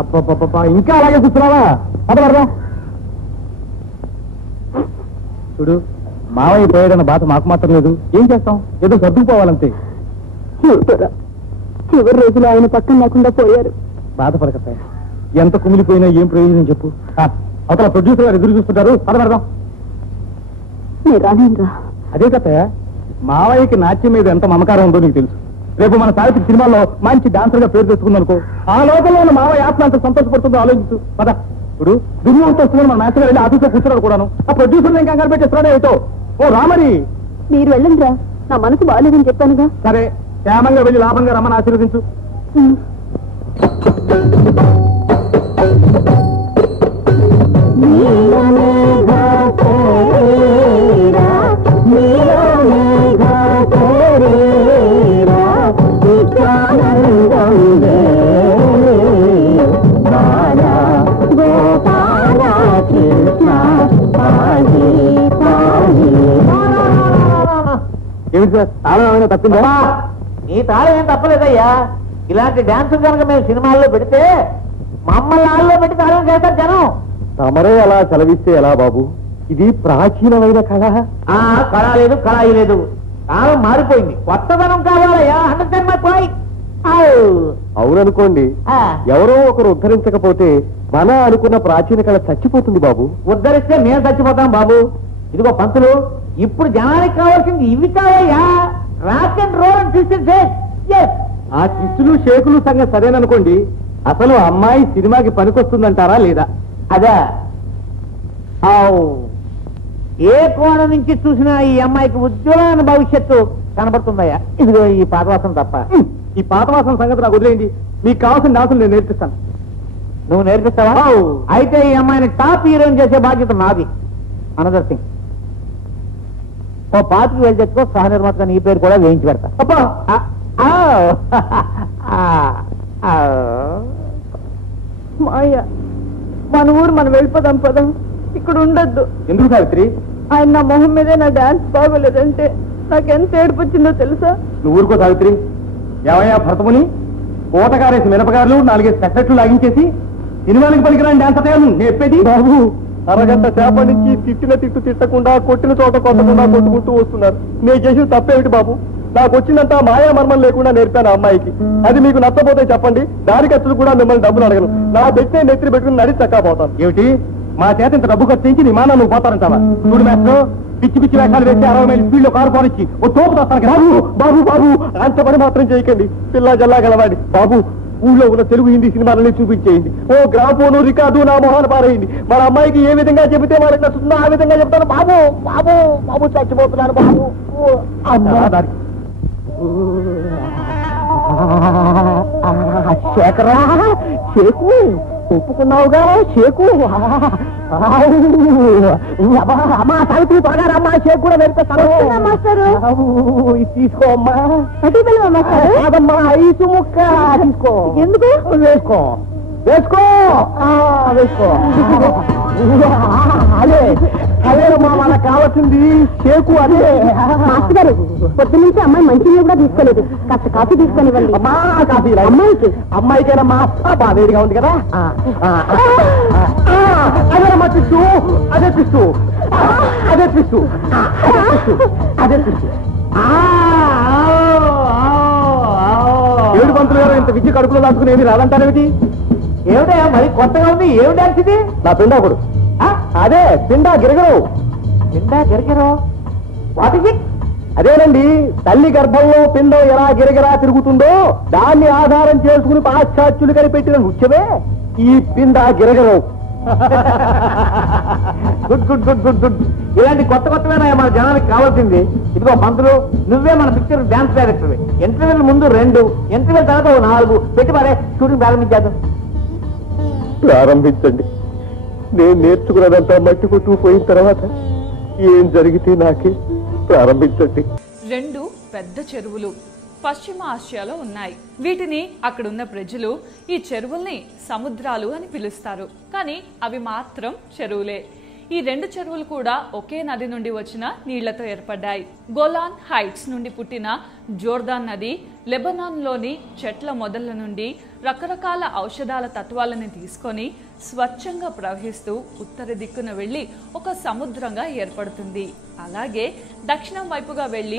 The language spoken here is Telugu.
అప్ప ఇంకా అలాగే కూర్చున్నావా? పడదా చూడు, మావయ్య పోయాడన్న బాధ మాకు మాత్రం లేదు. ఏం చేస్తాం, ఏదో సర్దుకుపోవాలంతే. చివరి రోజులు ఆయన పక్కన లేకుండా పోయారు. బాధపడకతాయి, ఎంత కుమిలిపోయినా ఏం ప్రయోజనం చెప్పు. అవతల ప్రొడ్యూసర్ గారు ఎదురు చూస్తుంటారు. పడబెడదాం. అదే కథ, మావయ్యకి నాట్యం మీద ఎంత మమకారం ఉందో నీకు తెలుసు. రేపు మన సాహిత్య సినిమాల్లో మంచి డాన్సర్ గా పేరు తెచ్చుకుందనుకో, ఆ లోపల ఉన్న మావయ్య ఆత్మ అంత సంతోషపడుతుందో ఆలోచించు. పద. ఇప్పుడు దుర్మూర్తి వస్తుందని మన మాస్టర్ వెళ్ళి ఆఫీస్లో కూర్చున్నాడు కూడాను. ఆ ప్రొడ్యూసర్ నేను కంగారు పెట్టేస్తున్నాడే ఏటో. ఓ రామరి, మీరు వెళ్ళండి రా, నా మనసు బాగాలేదని చెప్పానుగా. సరే, క్షేమంగా వెళ్ళి లాభంగా రమ్మని ఆశీర్వదించు. ఏమిటి సార్, తాళం ఏమైనా తప్పిందా? నీ తాళం ఏం తప్పలేదయ్యా. ఇలాంటి డాన్స్ కనుక మేము సినిమాల్లో పెడితే మమ్మల్ని ఆల్లో పెట్టి తాళం చేస్తారు జనం. తమరే అలా చలవిస్తే ఎలా బాబు? ఇది ప్రాచీనమైన కళ. కళ లేదు, కళాయి లేదు. కాలం మారిపోయింది, కొత్తదనం కావాలయ్యా. 100%. అవుననుకోండి, ఎవరో ఒకరు ఉద్ధరించకపోతే మన అనుకున్న ప్రాచీన కళ చచ్చిపోతుంది బాబు. ఉద్ధరిస్తే మేము చచ్చిపోతాం బాబు. ఇదిగో పంతులు, ఇప్పుడు జనానికి కావాల్సింది ఇవి కావయ్యా, rock and roll and twist and shake. ఆ ట్విస్టులు షేకులు సంగతి సరేననుకోండి, అసలు అమ్మాయి సినిమాకి పనికొస్తుందంటారా లేదా? అదా, ఏ కోణం నుంచి చూసినా ఈ అమ్మాయికి ఉజ్వలమైన భవిష్యత్తు కనబడుతుందయ్యా. ఇదిగో ఈ పాతవాసన తప్ప. ఈ పాతవాసన సంగతి నాకు వదిలేయండి. మీకు కావాల్సిన డాన్సులు నేను నేర్పిస్తాను. నువ్వు నేర్పిస్తావా? అయితే ఈ అమ్మాయిని టాప్ హీరోయిన్ చేసే బాధ్యత నాది. అనదర్ థింగ్, ఓ పాతికి వెళ్ళి తెచ్చుకో, సహ నిర్మాతగా నీ పేరు కూడా వేయించి పెడతా. మాయ, మన ఊరు మనం వెళ్ళిపోదాం పదం. ఇక్కడ ఉండొద్దు. ఎందుకు సావిత్రి? ఆయన నా మొహం మీదే నా డాన్స్ బాగోలేదంటే నాకెంత ఏడుపు వచ్చిందో తెలుసా? నువ్వు ఊరుకో సావిత్రి. ఏమయ్యా భరతముని, కోటగారేసి మినపగారులు 4 సెక్రెట్లు లాగించేసి సినిమానికి పనికిరాని డాన్స్ అయ్యాను నేర్పేది బాబు. అరగంట సేపటి నుంచి తిట్టిన తిట్టు తిట్టకుండా, కొట్టిన చోట కొట్టకుండా కొట్టుకుంటూ వస్తున్నారు. నేను చేసిన తప్పేమిటి బాబు? నాకు వచ్చిందంతా మాయా మర్మం లేకుండా నేర్పాను ఆ అమ్మాయికి. అది మీకు నచ్చపోతే చెప్పండి, దాని ఖర్చులు కూడా మిమ్మల్ని డబ్బులు అడగను. నా పెట్టే నెత్తిని పెట్టుకుని నడి చక్కా పోతాను. ఏమిటి, మా చేత ఇంత డబ్బు ఖర్చించి నీ మాన నువ్వు పోతానంటావా? చూడు మాస్టర్, పిచ్చి పిచ్చి వేషాలు వేసి 60 మైల్ స్పీడ్ లో కారు పోనిచ్చి ఓ తోపు వస్తాను. బాబు బాబు బాబు, అంత పని మాత్రం చేయకండి. పిల్ల జల్లా గలవాడి బాబు. ఊళ్ళో ఉన్న తెలుగు హిందీ సినిమాలని చూపించేయండి. ఓ గ్రాఫోను రికార్డు నా మొహాన్ని పారేయండి. మన అమ్మాయికి ఏ విధంగా చెబితే వాళ్ళకి నచ్చుతుందో ఆ విధంగా చెప్తాను. బాబు బాబు బాబు, చచ్చిపోతున్నాను బాబు. శేఖరా, షేకు ఒప్పుకున్నావుగా షేకు. అమ్మా సావిత్రి, త్వరగా రమ్మా, షేక్ కూడా నేర్పిస్తాను. తీసుకో అమ్మా. కాదమ్మా, ఐసు ముక్క తీసుకో. ఎందుకు? వేసుకో వేసుకో వేసుకో. అదే అదేమ్మా మనకు కావాల్సింది, షేకు. అదే మాస్టర్ గారు, పొద్దు నుంచి అమ్మాయి మంచిగా కూడా తీసుకోలేదు. కాస్త కాఫీ తీసుకొనివ్వండి. అమ్మా కాఫీ అమ్మాయికి. అమ్మాయికేనమ్మా, బాగా ఉంది కదా. అదేమ్మా పిస్సు, అదే పిస్సు, అదే పిస్సు, అదే పిస్సు. ఏడు పంతులు గారు, ఇంత విద్య కడుపులో దాచుకుని ఏమి రాదంటారేమిటి? ఏమిటా మరి కొత్తగా ఉంది? ఏమి డాన్స్ ఇది? నా పిండాకుడు. అదే పిండా గిరగరు. పిండా గిరగరు? What is it? అదేనండి, తల్లి గర్భంలో పిండం ఎలా గిరగిరా తిరుగుతుందో దాన్ని ఆధారం చేసుకుని పాశ్చాత్యులు కనిపెట్టిన నృత్యమే ఈ పిండా గిరగరు. Good good good good good. ఇలాంటి కొత్త కొత్తవేనా మన జనానికి కావాల్సింది. ఇదిగో పంతులు, నువ్వే మన పిక్చర్ డాన్స్ డైరెక్టర్. ఇంటర్వ్యూల ముందు 2, ఇంటర్వ్యూల తర్వాత 4 పెట్టి మరే షూటింగ్ ప్రారంభించేద్దాం. ప్రారంభించండి. నేను నేర్చుకున్నదంతా మట్టి కొట్టుకుపోయిన తర్వాత ఏం జరిగితే నాకే. ప్రారంభించండి. 2 పెద్ద చెరువులు పశ్చిమ ఆసియాలో ఉన్నాయి. వీటిని అక్కడున్న ప్రజలు ఈ చెరువుల్ని సముద్రాలు అని పిలుస్తారు. కానీ అవి మాత్రం చెరువులే. ఈ రెండు చెరువులు కూడా ఒకే నది నుండి వచ్చిన నీళ్లతో ఏర్పడ్డాయి. గోలాన్ హైట్స్ నుండి పుట్టిన జోర్దాన్ నది లెబనాన్లోని చెట్ల మొదళ్ల నుండి రకరకాల ఔషధాల తత్వాలను తీసుకొని స్వచ్ఛంగా ప్రవహిస్తూ ఉత్తర దిక్కున వెళ్లి ఒక సముద్రంగా ఏర్పడుతుంది. అలాగే దక్షిణం వైపుగా వెళ్లి